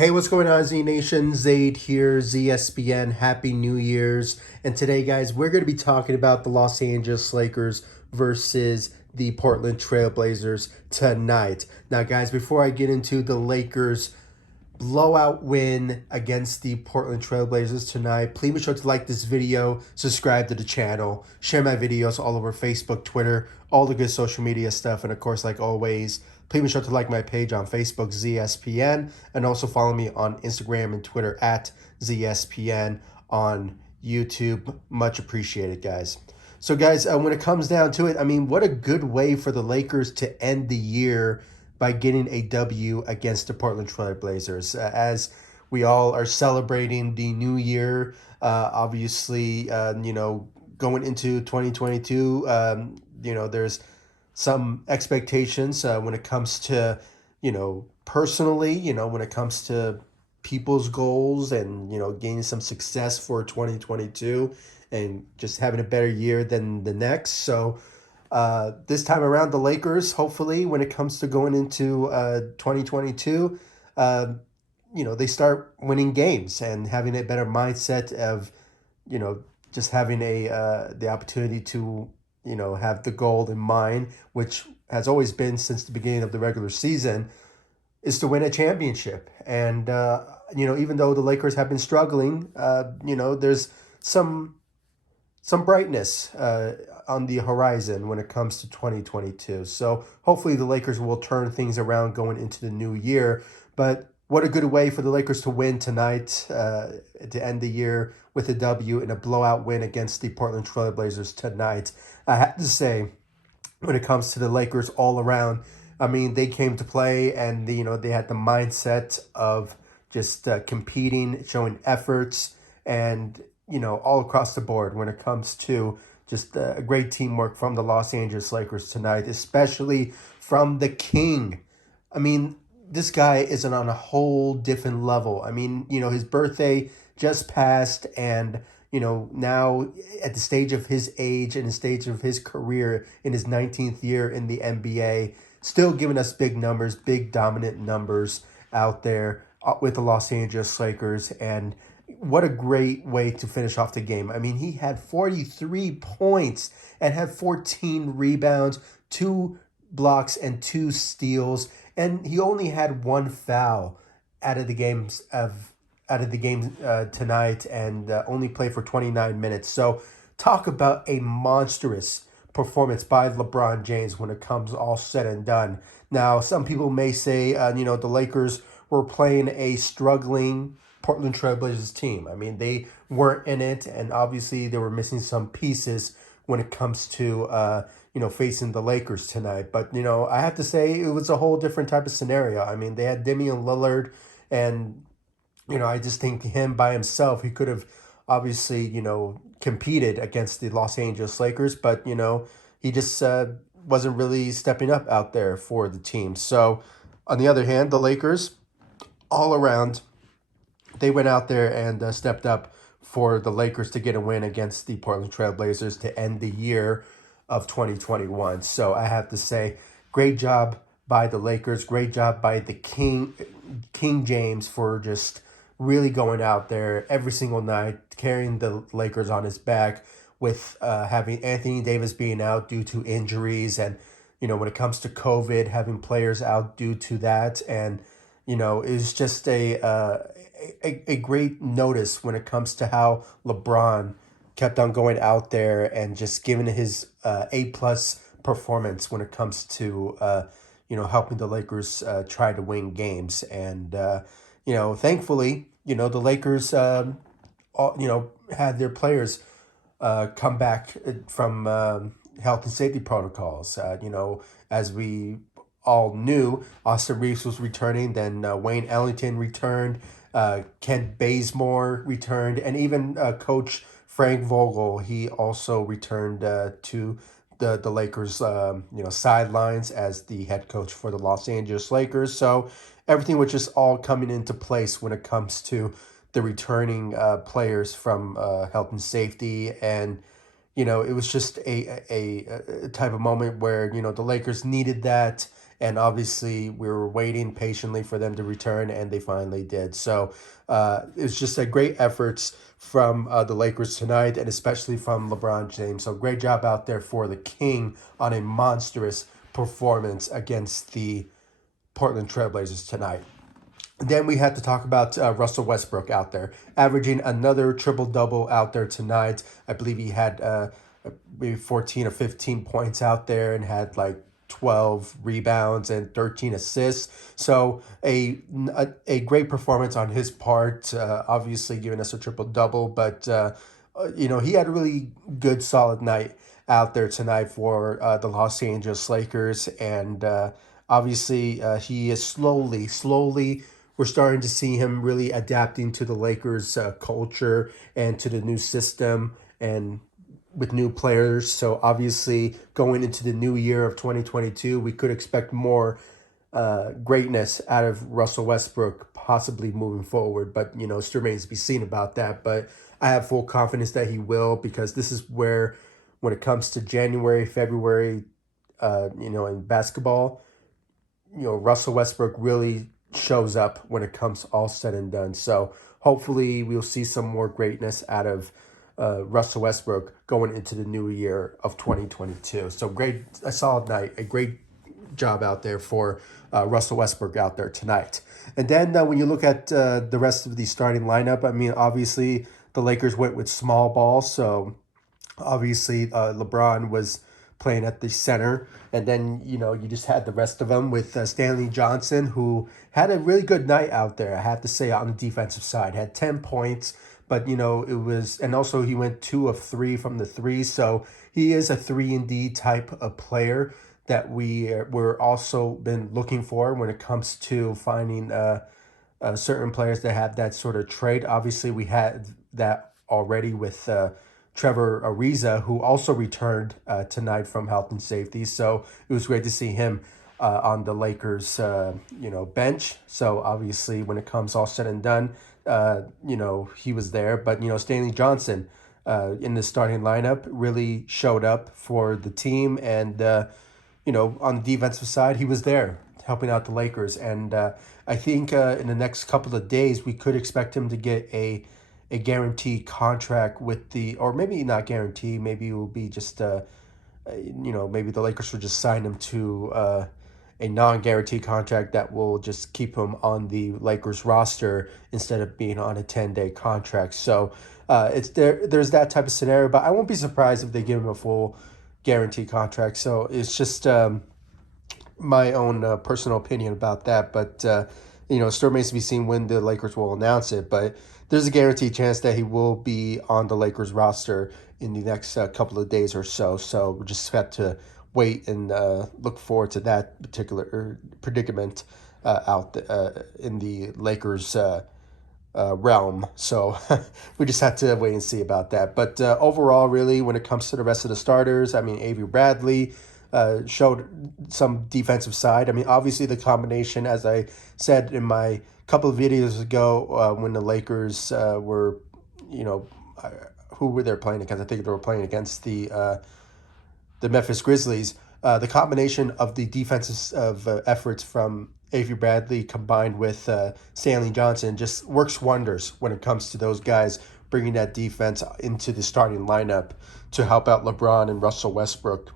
Hey, what's going on, Z Nation? Zaid here, ZSPN. Happy New Year's. And today, guys, we're going to be talking about the Los Angeles Lakers versus the Portland Trailblazers tonight. Now, guys, before I get into the Lakers blowout win against the Portland Trailblazers tonight, please be sure to like this video, subscribe to the channel, share my videos all over Facebook, Twitter, all the good social media stuff, and of course, like always, please be sure to like my page on Facebook, ZSPN, and also follow me on Instagram and Twitter at ZSPN on YouTube. Much appreciated, guys. So, guys, when it comes down to it, I mean, what a good way for the Lakers to end the year by getting a W against the Portland Trailblazers. As we all are celebrating the new year, obviously, going into 2022, there's some expectations when it comes to, personally, when it comes to people's goals and, gaining some success for 2022 and just having a better year than the next. So, this time around, the Lakers, hopefully, when it comes to going into 2022, they start winning games and having a better mindset of, just having the opportunity to, have the goal in mind, which has always been since the beginning of the regular season, is to win a championship. And, even though the Lakers have been struggling, there's some brightness on the horizon when it comes to 2022. So hopefully the Lakers will turn things around going into the new year. But what a good way for the Lakers to win tonight, to end the year with a W and a blowout win against the Portland Trailblazers tonight. I have to say, when it comes to the Lakers all around, I mean, they came to play and, they had the mindset of just competing, showing efforts, and all across the board when it comes to just a great teamwork from the Los Angeles Lakers tonight, especially from the King. I mean, this guy is on a whole different level. I mean, his birthday just passed, and, now at the stage of his age and the stage of his career in his 19th year in the NBA, still giving us big numbers, big dominant numbers out there with the Los Angeles Lakers. And what a great way to finish off the game. I mean, he had 43 points and had 14 rebounds, 2 blocks, and 2 steals, and he only had 1 foul out of the game tonight, and only played for 29 minutes. So talk about a monstrous performance by LeBron James when it comes all said and done. Now, some people may say, the Lakers were playing a struggling Portland Trailblazers team. I mean, they weren't in it, and obviously they were missing some pieces when it comes to, facing the Lakers tonight. But, I have to say it was a whole different type of scenario. I mean, they had Damian Lillard, and, I just think him by himself, he could have obviously, competed against the Los Angeles Lakers, but, he just wasn't really stepping up out there for the team. So, on the other hand, the Lakers, all around, they went out there and stepped up for the Lakers to get a win against the Portland Trailblazers to end the year of 2021. So I have to say, great job by the Lakers. Great job by the King James for just really going out there every single night, carrying the Lakers on his back with having Anthony Davis being out due to injuries. And, when it comes to COVID, having players out due to that. And, it's just a great notice when it comes to how LeBron kept on going out there and just giving his A-plus performance when it comes to, helping the Lakers try to win games. And, thankfully, the Lakers, had their players come back from health and safety protocols. As we all knew, Austin Reeves was returning, then Wayne Ellington returned, Kent Bazemore returned, and even Coach Frank Vogel, he also returned to the Lakers, sidelines as the head coach for the Los Angeles Lakers. So everything was just all coming into place when it comes to the returning players from health and safety. And, it was just a type of moment where, the Lakers needed that. and obviously we were waiting patiently for them to return, and they finally did. So it's just a great efforts from the Lakers tonight, and especially from LeBron James. So great job out there for the King on a monstrous performance against the Portland Trailblazers tonight. Then we had to talk about Russell Westbrook out there, averaging another triple double out there tonight. I believe he had maybe 14 or 15 points out there and had like 12 rebounds and 13 assists. So a great performance on his part, obviously giving us a triple double. But he had a really good, solid night out there tonight for the Los Angeles Lakers, and obviously he is slowly. We're starting to see him really adapting to the Lakers culture and to the new system and with new players. So obviously going into the new year of 2022, we could expect more greatness out of Russell Westbrook, possibly moving forward. But, still remains to be seen about that. But I have full confidence that he will, because this is where, when it comes to January, February, in basketball, Russell Westbrook really shows up when it comes all said and done. So hopefully we'll see some more greatness out of Russell Westbrook going into the new year of 2022. So great, a solid night, a great job out there for Russell Westbrook out there tonight. And then when you look at the rest of the starting lineup, I mean, obviously the Lakers went with small ball. So obviously LeBron was playing at the center. And then, you just had the rest of them with Stanley Johnson, who had a really good night out there, I have to say, on the defensive side. Had 10 points, but, it was, and also he went 2 of 3 from the three. So he is a 3-and-D type of player that we're also been looking for when it comes to finding certain players that have that sort of trait. Obviously, we had that already with Trevor Ariza, who also returned tonight from health and safety. So it was great to see him on the Lakers, bench. So obviously, when it comes all said and done, he was there. But, Stanley Johnson in the starting lineup really showed up for the team. And, on the defensive side, he was there helping out the Lakers. And I think in the next couple of days, we could expect him to get a guaranteed contract with or maybe not guarantee, maybe it will be just, maybe the Lakers should just sign him to a non-guaranteed contract that will just keep him on the Lakers roster instead of being on a 10-day contract. So there's that type of scenario, but I won't be surprised if they give him a full guaranteed contract. So it's just my own personal opinion about that. But, it still remains to be seen when the Lakers will announce it. But there's a guaranteed chance that he will be on the Lakers roster in the next couple of days or so. So we just have to wait and look forward to that particular predicament out in the Lakers realm. So we just have to wait and see about that. But overall, really, when it comes to the rest of the starters, I mean, Avery Bradley showed some defensive side. I mean, obviously the combination, as I said in my couple of videos ago, when the Lakers were, who were they playing against? I think they were playing against the Memphis Grizzlies. The combination of the defensive efforts from Avery Bradley combined with Stanley Johnson just works wonders when it comes to those guys bringing that defense into the starting lineup to help out LeBron and Russell Westbrook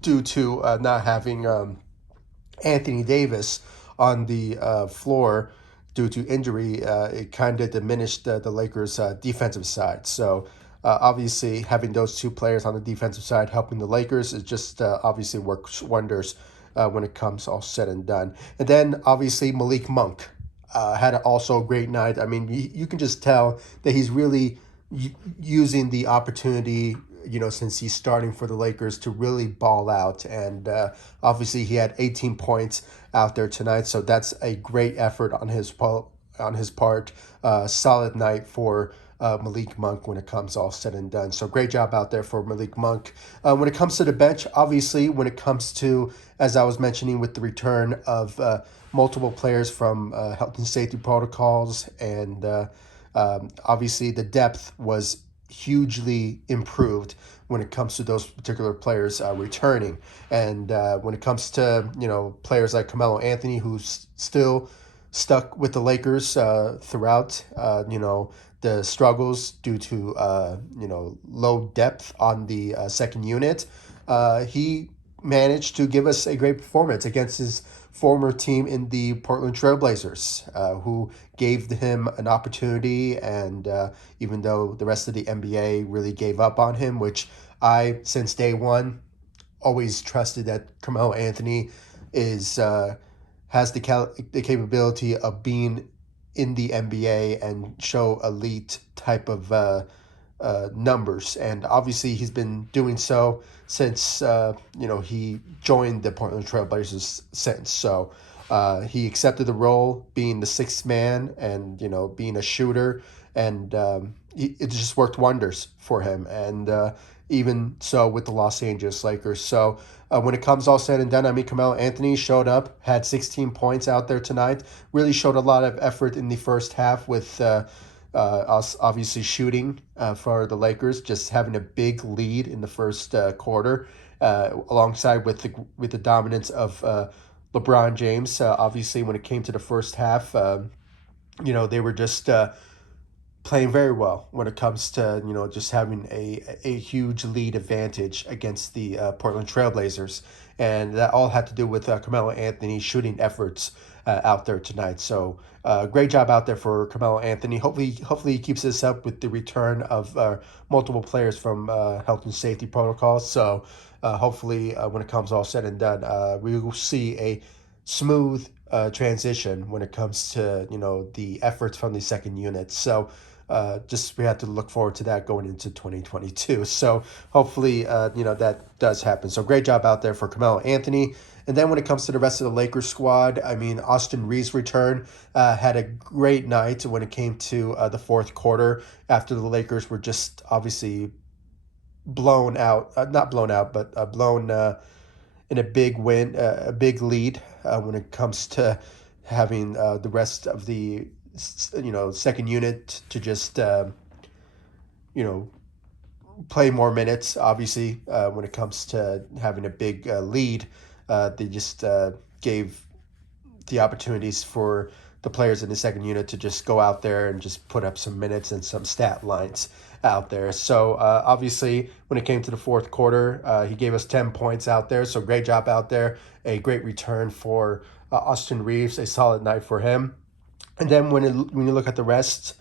due to not having Anthony Davis on the floor due to injury. It kind of diminished the Lakers' defensive side. So obviously having those two players on the defensive side helping the Lakers is just obviously works wonders when it comes all said and done. And then obviously Malik Monk had also a great night. I mean, you can just tell that he's really using the opportunity, since he's starting for the Lakers, to really ball out. And obviously he had 18 points out there tonight. So that's a great effort on his part. Solid night for Malik Monk when it comes all said and done. So great job out there for Malik Monk. When it comes to the bench, obviously, when it comes to, as I was mentioning, with the return of multiple players from health and safety protocols, and obviously the depth was hugely improved when it comes to those particular players returning. And when it comes to players like Carmelo Anthony, who's still stuck with the Lakers throughout the struggles due to low depth on the second unit, he managed to give us a great performance against his former team in the Portland Trailblazers, who gave him an opportunity. And even though the rest of the NBA really gave up on him, which I, since day one, always trusted that Carmelo Anthony is has the capability of being in the NBA and show elite type of numbers. And obviously, he's been doing so since he joined the Portland Trailblazers. Since he accepted the role, being the sixth man, and being a shooter, and it just worked wonders for him. And even so with the Los Angeles Lakers. So when it comes all said and done, I mean, Carmelo Anthony showed up, had 16 points out there tonight, really showed a lot of effort in the first half with us obviously shooting for the Lakers, just having a big lead in the first quarter, alongside with the dominance of LeBron James. Obviously, when it came to the first half, they were just playing very well when it comes to just having a huge lead advantage against the Portland Trailblazers, and that all had to do with Carmelo Anthony's shooting efforts out there tonight. So great job out there for Carmelo Anthony. Hopefully he keeps this up with the return of multiple players from health and safety protocols. So hopefully when it comes all said and done, we will see a smooth transition when it comes to the efforts from the second unit. So just we have to look forward to that going into 2022. So hopefully that does happen. So great job out there for Carmelo Anthony. And then when it comes to the rest of the Lakers squad, I mean, Austin Reeves' return had a great night when it came to the fourth quarter, after the Lakers were just obviously blown out, not blown out, but blown in a big win, a big lead when it comes to having the rest of the second unit to just play more minutes. Obviously, when it comes to having a big lead, they just gave the opportunities for the players in the second unit to just go out there and just put up some minutes and some stat lines out there. So obviously, when it came to the fourth quarter, he gave us 10 points out there. So great job out there. A great return for Austin Reeves. A solid night for him. And then when you look at the rest,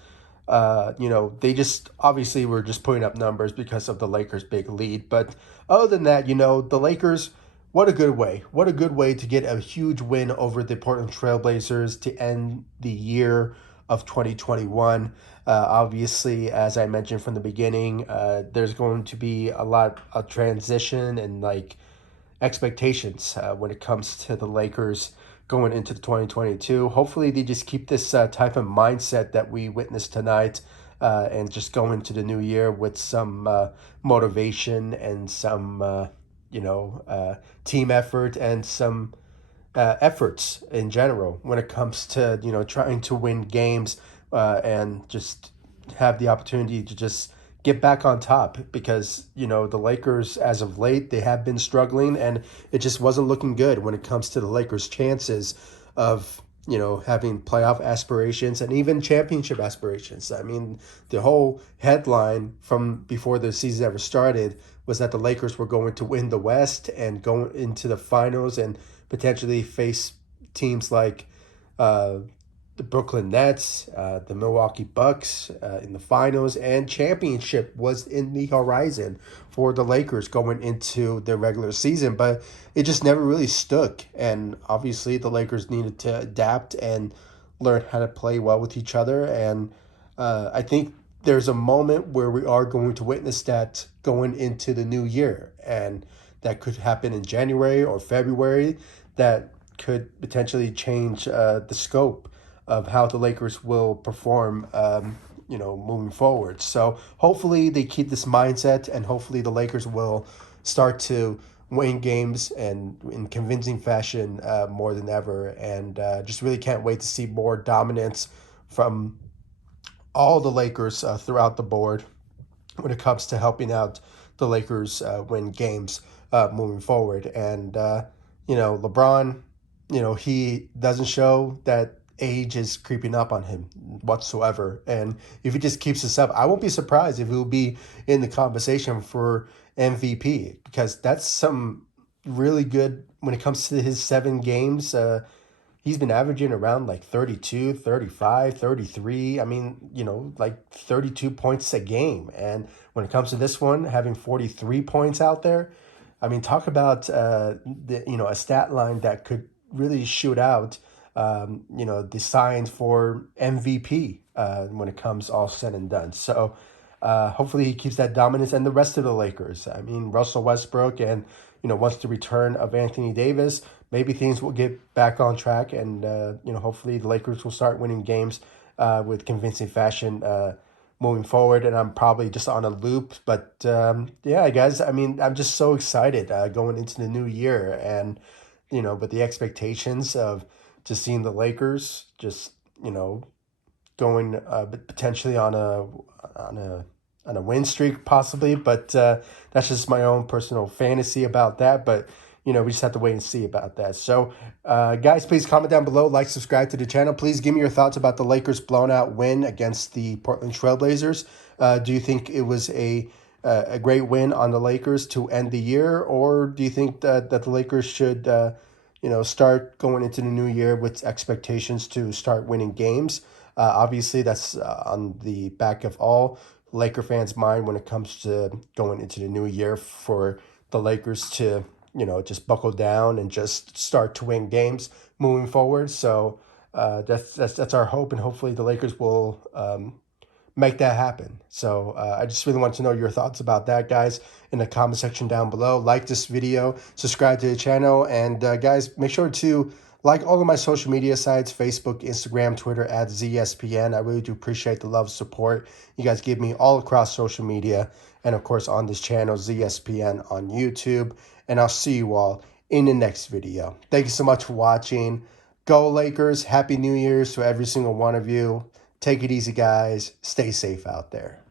they just obviously were just putting up numbers because of the Lakers' big lead. But other than that, the Lakers, what a good way. What a good way to get a huge win over the Portland Trailblazers to end the year of 2021. Obviously, as I mentioned from the beginning, there's going to be a lot of transition and expectations when it comes to the Lakers going into the 2022. Hopefully they just keep this type of mindset that we witnessed tonight, and just go into the new year with some motivation and some team effort and some efforts in general when it comes to trying to win games, and just have the opportunity to just get back on top, because the Lakers, as of late, they have been struggling, and it just wasn't looking good when it comes to the Lakers' chances of having playoff aspirations and even championship aspirations. I mean, the whole headline from before the season ever started was that the Lakers were going to win the West and go into the finals and potentially face teams like the Brooklyn Nets, the Milwaukee Bucks in the finals, and championship was in the horizon for the Lakers going into their regular season. But it just never really stuck. And obviously the Lakers needed to adapt and learn how to play well with each other. And I think there's a moment where we are going to witness that going into the new year. And that could happen in January or February. That could potentially change the scope of how the Lakers will perform, moving forward. So hopefully they keep this mindset, and hopefully the Lakers will start to win games and in convincing fashion more than ever. And just really can't wait to see more dominance from all the Lakers throughout the board. when it comes to helping out the Lakers win games moving forward. And LeBron, he doesn't show that age is creeping up on him whatsoever. And if he just keeps this up, I won't be surprised if he'll be in the conversation for MVP, because that's some really good when it comes to his 7 games. He's been averaging around like 32, 35, 33. I mean, like 32 points a game. And when it comes to this one, having 43 points out there, I mean, talk about a stat line that could really shoot out the signs for MVP when it comes all said and done. So hopefully he keeps that dominance, and the rest of the Lakers. I mean, Russell Westbrook, and once the return of Anthony Davis, maybe things will get back on track, and hopefully the Lakers will start winning games with convincing fashion moving forward. And I'm probably just on a loop, but yeah, guys. I mean, I'm just so excited going into the new year, and but the expectations of just seeing the Lakers just going potentially on a win streak possibly, but that's just my own personal fantasy about that. But we just have to wait and see about that. So guys, please comment down below, like, subscribe to the channel. Please give me your thoughts about the Lakers blown out win against the Portland Trailblazers. Do you think it was a great win on the Lakers to end the year, or do you think that the Lakers should start going into the new year with expectations to start winning games? Obviously, that's on the back of all Laker fans' mind when it comes to going into the new year, for the Lakers to just buckle down and just start to win games moving forward. So that's our hope, and hopefully the Lakers will make that happen. So I just really want to know your thoughts about that, guys, in the comment section down below. Like this video, subscribe to the channel, and guys, make sure to like all of my social media sites: Facebook, Instagram, Twitter, at ZSPN. I really do appreciate the love, support you guys give me all across social media, and of course on this channel, ZSPN on YouTube. And I'll see you all in the next video. Thank you so much for watching. Go Lakers. Happy New Year's to every single one of you. Take it easy, guys. Stay safe out there.